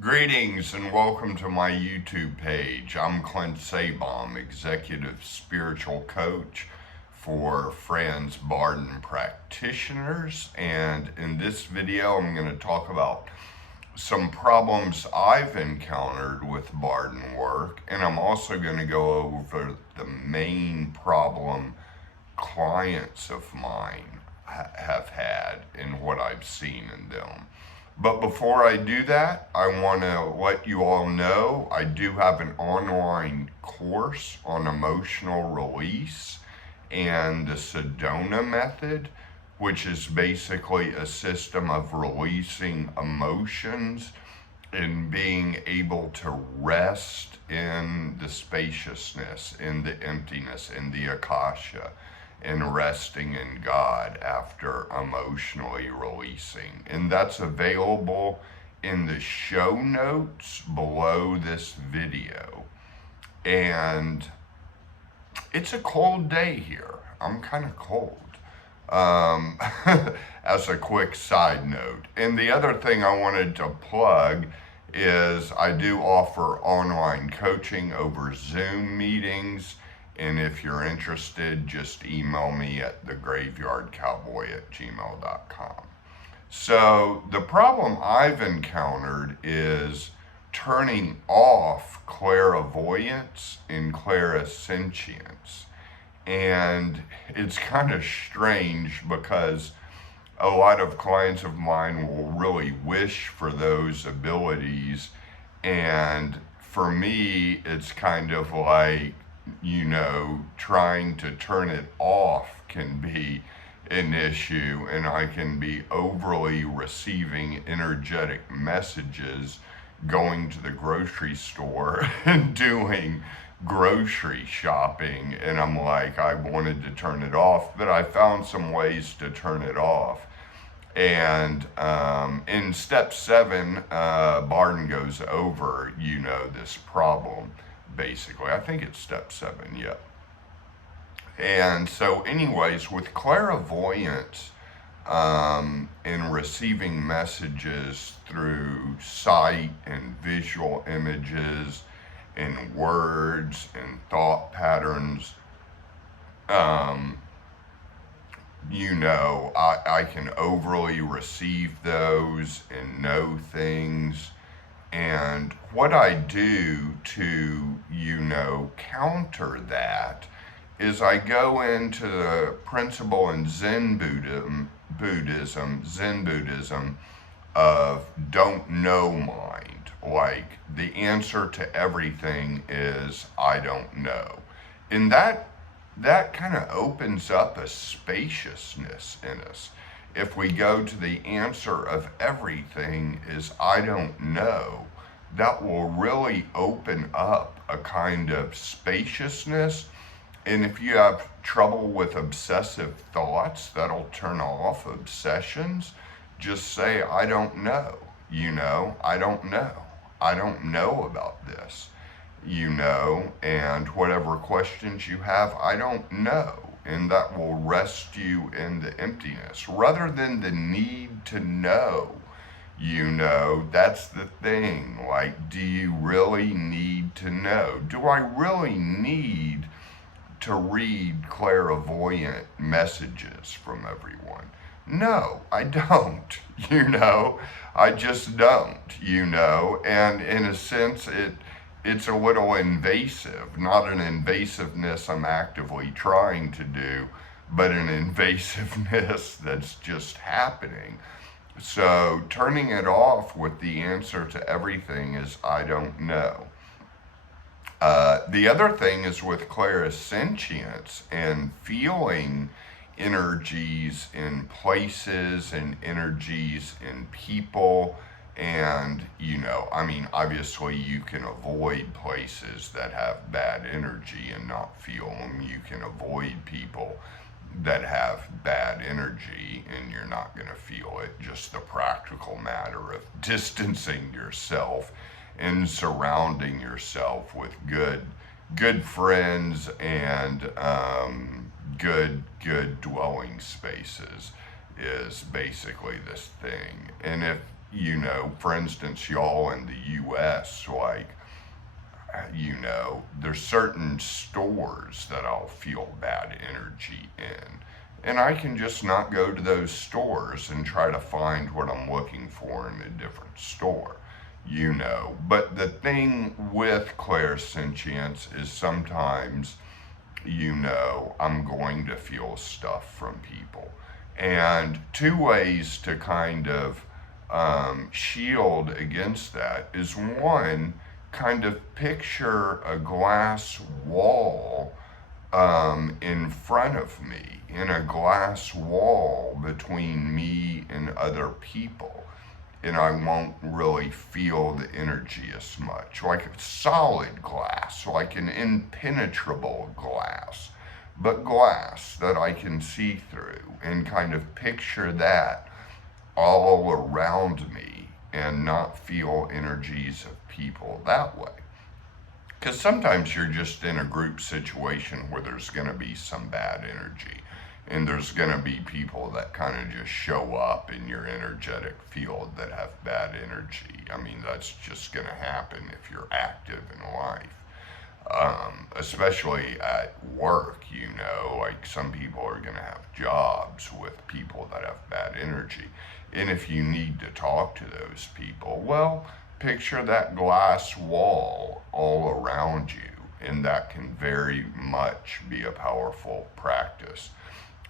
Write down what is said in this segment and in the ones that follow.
Greetings and welcome to my YouTube page. I'm Clint Sabom, Executive Spiritual Coach for Franz Bardon practitioners. And in this video, I'm going to talk about some problems I've encountered with Bardon work. And I'm also going to go over the main problem clients of mine have had and what I've seen in them. But before I do that, I want to let you all know I do have an online course on emotional release and the Sedona method, which is basically a system of releasing emotions and being able to rest in the spaciousness, in the emptiness, in the akasha, and resting in God after emotionally releasing. And that's available in the show notes below this video. And it's a cold day here. I'm kind of cold. As a quick side note. And the other thing I wanted to plug is I do offer online coaching over Zoom meetings. And if you're interested, just email me at thegraveyardcowboy@gmail.com. So the problem I've encountered is turning off clairvoyance and clairsentience. And it's kind of strange because a lot of clients of mine will really wish for those abilities. And for me, it's kind of like, trying to turn it off can be an issue, and I can be overly receiving energetic messages going to the grocery store and doing grocery shopping, and I'm like, I wanted to turn it off, but I found some ways to turn it off. And in step 7, Bardon goes over, this problem. Basically, I think it's step 7, yeah. And so anyways, with clairvoyance and receiving messages through sight and visual images and words and thought patterns, I can overly receive those and know things. And what I do to, counter that is I go into the principle in Zen Buddhism of don't know mind. Like the answer to everything is I don't know. And that kind of opens up a spaciousness in us. If we go to the answer of everything is I don't know, that will really open up a kind of spaciousness. And if you have trouble with obsessive thoughts, that'll turn off obsessions. Just say, I don't know, I don't know. I don't know about this, and whatever questions you have, I don't know. And that will rest you in the emptiness rather than the need to know. That's the thing. Like, do you really need to know? Do I really need to read clairvoyant messages from everyone? No, I don't. I just don't, and in a sense it's a little invasive, not an invasiveness I'm actively trying to do, but an invasiveness that's just happening. So turning it off with the answer to everything is I don't know. The other thing is with clairsentience and feeling energies in places and energies in people. And, obviously you can avoid places that have bad energy and not feel them. You can avoid people that have bad energy and you're not going to feel it. Just the practical matter of distancing yourself and surrounding yourself with good friends and good dwelling spaces is basically this thing. And you know, for instance, y'all in the US, like, you know, there's certain stores that I'll feel bad energy in. And I can just not go to those stores and try to find what I'm looking for in a different store, you know. But the thing with clairsentience is sometimes, you know, I'm going to feel stuff from people. And two ways to kind of shield against that is one, kind of picture a glass wall in front of me, in a glass wall between me and other people. And I won't really feel the energy as much, like a solid glass, like an impenetrable glass, but glass that I can see through, and kind of picture that all around me and not feel energies of people that way. Because sometimes you're just in a group situation where there's going to be some bad energy, and there's going to be people that kind of just show up in your energetic field that have bad energy. I mean, that's just going to happen if you're active in life. Especially at work, you know, like some people are going to have jobs with people that have bad energy. And if you need to talk to those people, well, picture that glass wall all around you, and that can very much be a powerful practice.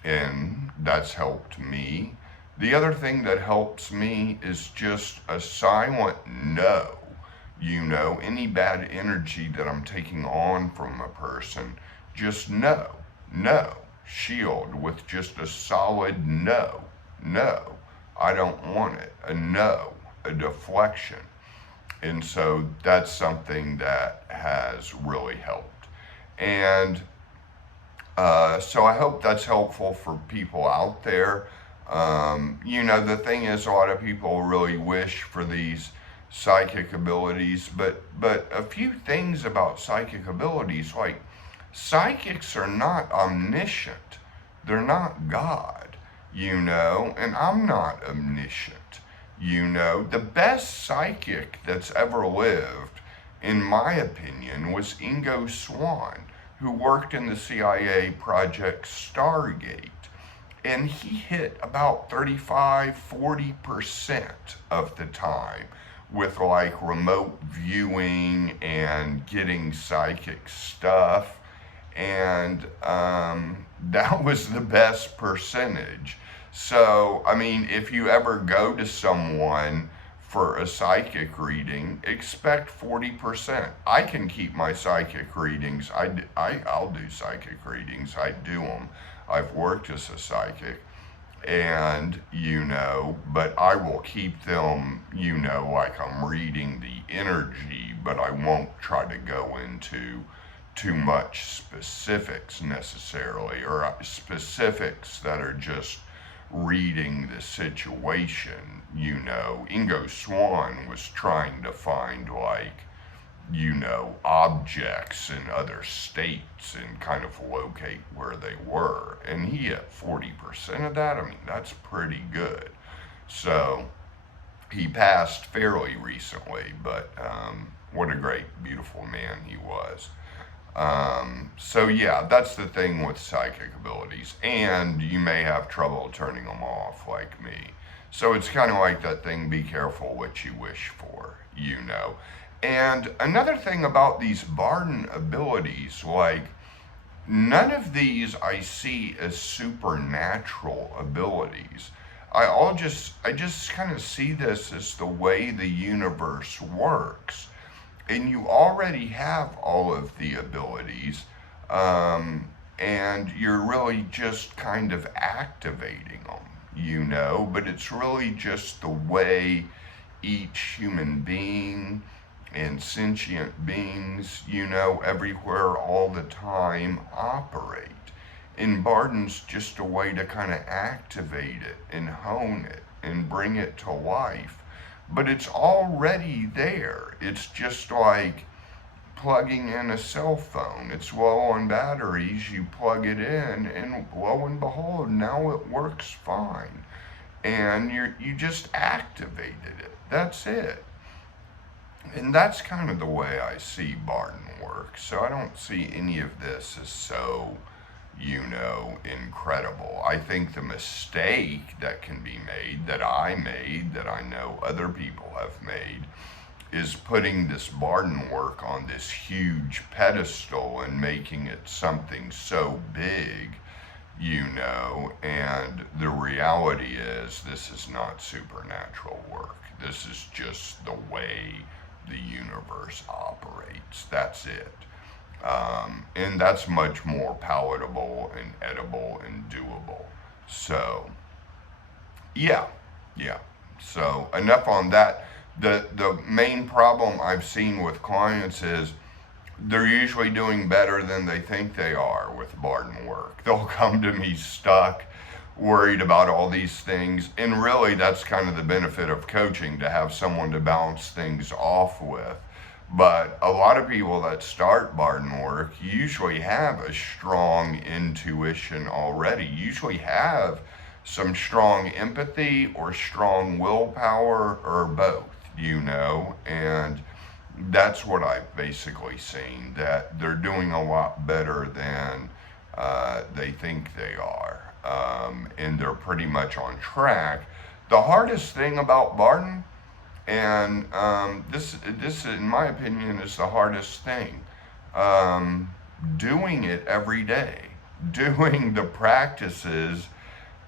And that's helped me. The other thing that helps me is just a silent no. You know, any bad energy that I'm taking on from a person, just no, shield with just a solid no, I don't want it, a no, a deflection. And so that's something that has really helped. And so I hope that's helpful for people out there. You know, the thing is, a lot of people really wish for these psychic abilities, but a few things about psychic abilities, like psychics are not omniscient. They're not God, you know, and I'm not omniscient. You know, the best psychic that's ever lived, in my opinion, was Ingo Swann, who worked in the CIA Project Stargate. And he hit about 35-40% of the time with like remote viewing and getting psychic stuff. And that was the best percentage. So, I mean, if you ever go to someone for a psychic reading, expect 40%. I can keep my psychic readings. I'll do psychic readings. I do them. I've worked as a psychic, and, you know, but I will keep them, you know, like I'm reading the energy, but I won't try to go into too much specifics necessarily, or specifics that are just reading the situation. You know, Ingo Swann was trying to find, like, you know, objects in other states and kind of locate where they were. And he had 40% of that. I mean, that's pretty good. So he passed fairly recently, but what a great, beautiful man he was. So yeah, that's the thing with psychic abilities, and you may have trouble turning them off like me. So it's kind of like that thing, be careful what you wish for, you know. And another thing about these Bardon abilities, like, none of these I see as supernatural abilities. I just kind of see this as the way the universe works. And you already have all of the abilities, and you're really just kind of activating them, you know, but it's really just the way each human being and sentient beings, you know, everywhere all the time operate. And Bardon's just a way to kind of activate it and hone it and bring it to life. But it's already there. It's just like plugging in a cell phone. It's low on batteries, you plug it in, and lo and behold, now it works fine. And you just activated it. That's it. And that's kind of the way I see Bardon work. So I don't see any of this as so, incredible. I think the mistake that can be made, that I made, that I know other people have made, is putting this Bardon work on this huge pedestal and making it something so big, and the reality is this is not supernatural work. This is just the way the universe operates. That's it. And that's much more palatable and edible and doable. So, yeah. So enough on that. The main problem I've seen with clients is they're usually doing better than they think they are with Bardon work. They'll come to me stuck, worried about all these things, and really that's kind of the benefit of coaching, to have someone to bounce things off with. But a lot of people that start Bardon work usually have a strong intuition already, usually have some strong empathy or strong willpower or both, and that's what I've basically seen, that they're doing a lot better than they think they are, and they're pretty much on track. The hardest thing about Bardon, and this in my opinion is the hardest thing, doing it every day, doing the practices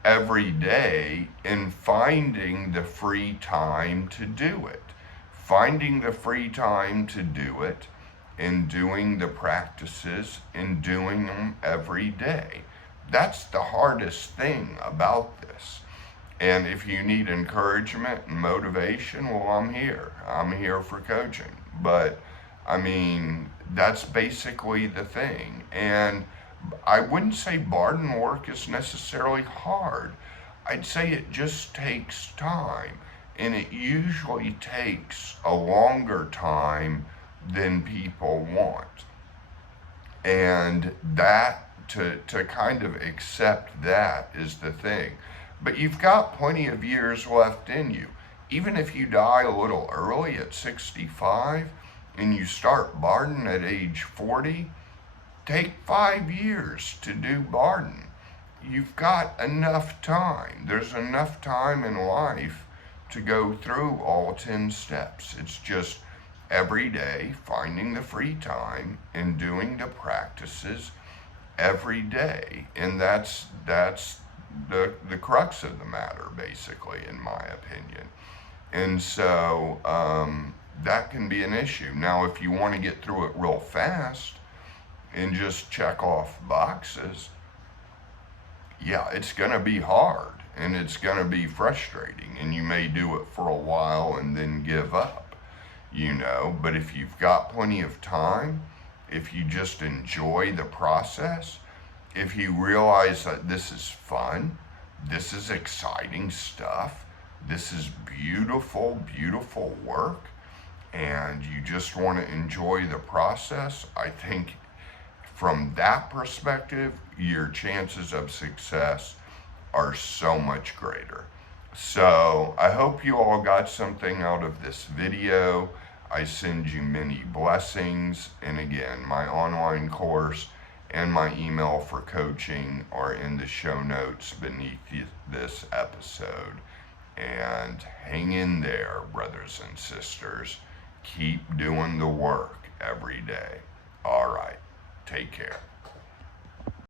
every day, and finding the free time to do it. Finding the free time to do it, and doing the practices, and doing them every day. That's the hardest thing about this. And if you need encouragement and motivation, well, I'm here. I'm here for coaching. But, that's basically the thing. And I wouldn't say Bardon work is necessarily hard. I'd say it just takes time. And it usually takes a longer time than people want. And that, to kind of accept that is the thing. But you've got plenty of years left in you. Even if you die a little early at 65 and you start Bardon at age 40, take 5 years to do Bardon. You've got enough time. There's enough time in life to go through all 10 steps. It's just every day finding the free time and doing the practices every day. And that's the crux of the matter, basically, in my opinion. And so that can be an issue. Now, if you want to get through it real fast and just check off boxes, yeah, it's going to be hard and it's going to be frustrating, and you may do it for a while and then give up, But if you've got plenty of time, if you just enjoy the process, if you realize that this is fun, this is exciting stuff, this is beautiful, beautiful work, and you just want to enjoy the process, I think from that perspective, your chances of success are so much greater. So I hope you all got something out of this video. I send you many blessings. And again, my online course and my email for coaching are in the show notes beneath this episode. And hang in there, brothers and sisters. Keep doing the work every day. All right. Take care.